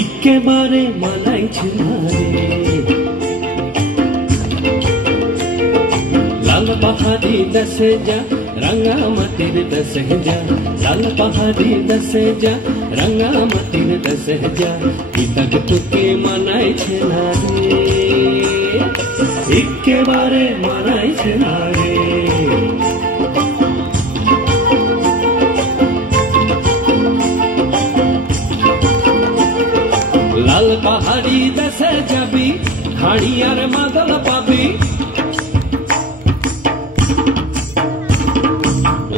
একেবারে মানাইছে না রে। লাল পাহাড়ি দেশে যা রাঙামাটির দেশে যা, লাল পাহাড়ি দেশে যা রাঙামাটির দেশে যা, ইতাক তোকে মানাইছে না রে, একেবারে মানাইছে না রে। লাল পাহাড়ি দেশে যাবি হাড়ি আর মাদল পাবি,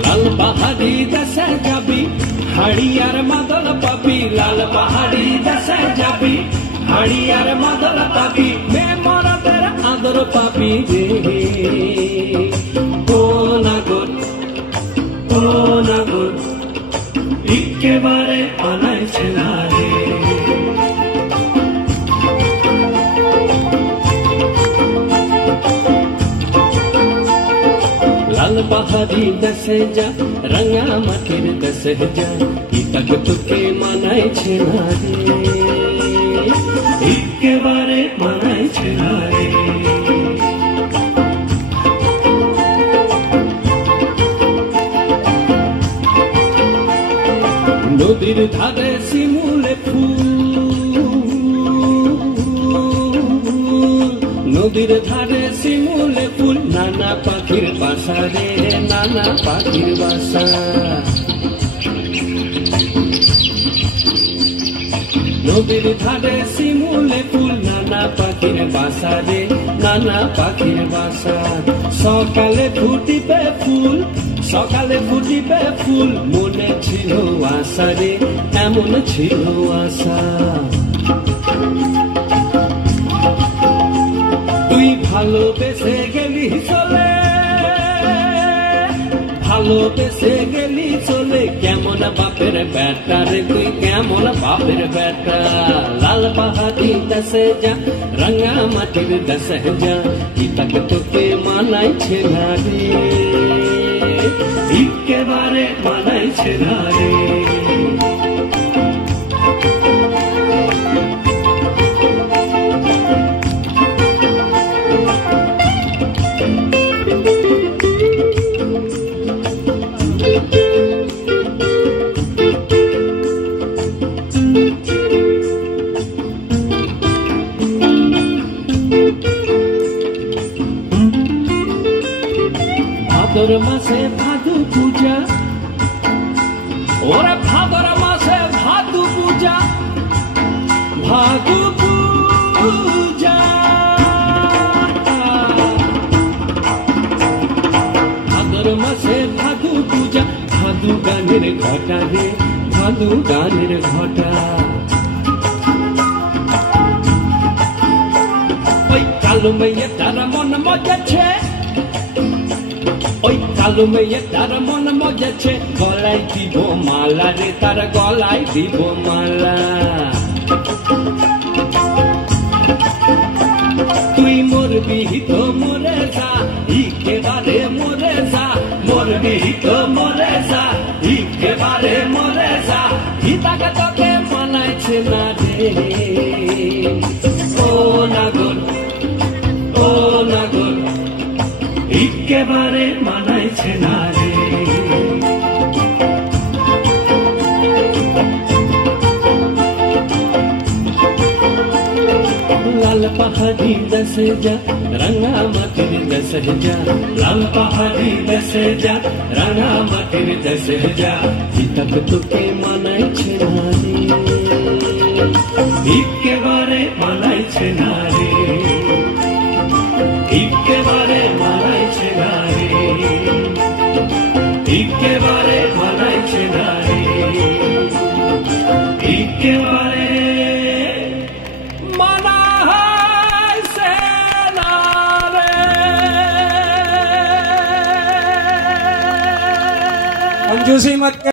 লাল পাহাড়ি দেশে যাবি হাড়ি আর মাদল পাবি, লাল পাহাড়ি দেশে যাবি হাড়ি আর মাদল পাবি, মেমরাদের আদর পাবি রে। ও নাগর ও নাগর একেবারে মানাইছে না রে। লাল পাহাড়ি দেশে যা রাঙামাটির দেশে যা, ইতাক তোকে মানাইছে না রে, একেবারে মানাইছে না রে। নদীর ধারে শিমুলে ফুল, নদীর ধারে শিমুলে ফুল, নানা পাখির বাসা রে, নানা পাখির বাসা। নদীর ধারে শিমুলে ফুল, নানা পাখির বাসা রে, নানা পাখির বাসা। সকালে ফুটিবে ফুল, সকালে ফুটিবে ফুল, মনে ছিল আশা রে, এমন ছিল আশা। তুই ভালোবেসে গেলি চলে, ভালোবেসে গেলি চলে, কেমন বাপের বেটা রে তুই, কেমন বাপের বেটা। লাল পাহাড়ি দেশে যা রাঙামাটির দেশে যা, ইতাক তোকে মানাইছে না রে, একেবারে মানাইছে না রে। ভাদর মাসে ভাদু পূজা, ওরে ভাদর মাসে ভাদু পূজা, ভাদু পূজা। ভাদর মাসে ভাদু পূজা, ভাদু গানের ঘটা রে, ভাদু গানের ঘটা। ওই কালো মেয়ে তারা মন মজাছে, ওই কালো মেয়ে তার মন মজেছে, গলায় দিব মালা রে, তার গলায় দিব মালা। তুই মরবি তো মরে যা, একেবারে মরে যা, মরবি তো মরে যা, একেবারে মরে যা, ইতাক তোকে মানাইছে না রে। ও নাগর ও নাগর একেবারে মানাইছে না রে। লাল পাহাড়ি দেশে যা রাঙামাটির দেশে যা, লাল পাহাড়ি দেশে যা রাঙামাটির দেশে যা, ইতাক তোকে মানাইছে না রে, একেবারে মানাইছে না রে, একেবারে মানাইছে না রে, একেবারে মানাইছে না রে, একেবারে মানাইছে না রে। कंजूसी मत कर।